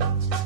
you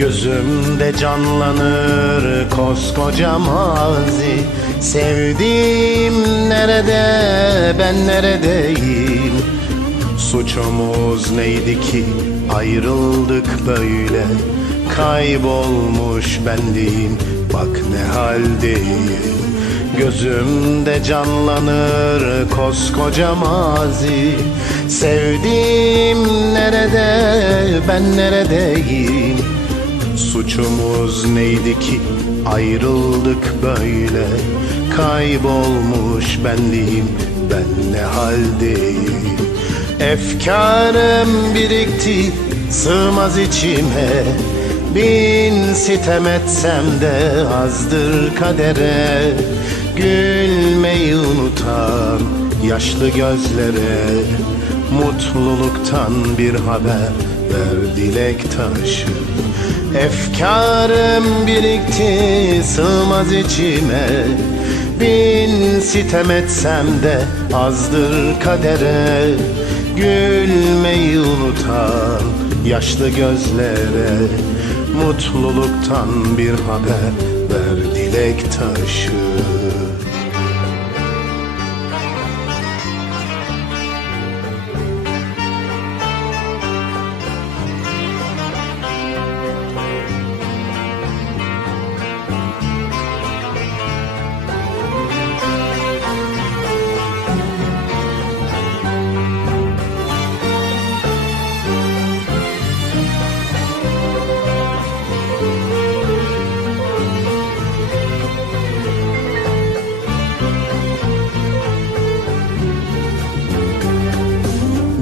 Gözümde canlanır koskoca mazi. Sevdiğim nerede ben neredeyim? Suçumuz neydi ki ayrıldık böyle? Kaybolmuş benliğim bak ne haldeyim? Gözümde canlanır koskoca mazi. Sevdiğim nerede ben neredeyim Suçumuz neydi ki? Ayrıldık böyle. Kaybolmuş benliğim. Ben ne haldeyim? Efkarım birikti sığmaz içime. Bin sitem etsem de azdır kadere. Gülmeyi unutan yaşlı gözlere. Mutluluktan bir haber ver dilek taşı Efkarım birikti sığmaz içime. Bin sitem etsem de azdır kadere. Gülmeyi unutan yaşlı gözlere. Mutluluktan bir haber ver dilek taşı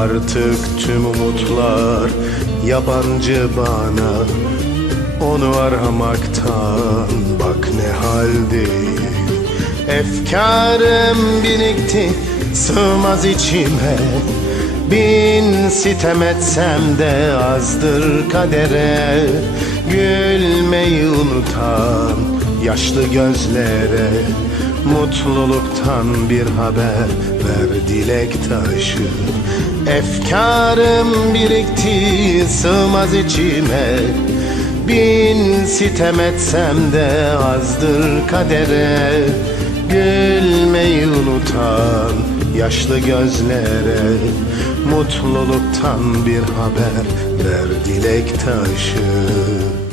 Artık tüm umutlar yabancı bana. Onu aramaktan bak ne haldeyim Efkarım birikti sığmaz içime. Bin sitem etsem de azdır kadere. Gülmeyi unutan yaşlı gözlere Mutluluktan bir haber ver dilek taşı. Efkarım birikti sığmaz içime. Bin sitem etsem de azdır kadere. Gülmeyi unutan yaşlı gözlere Mutluluktan bir haber ver dilek taşı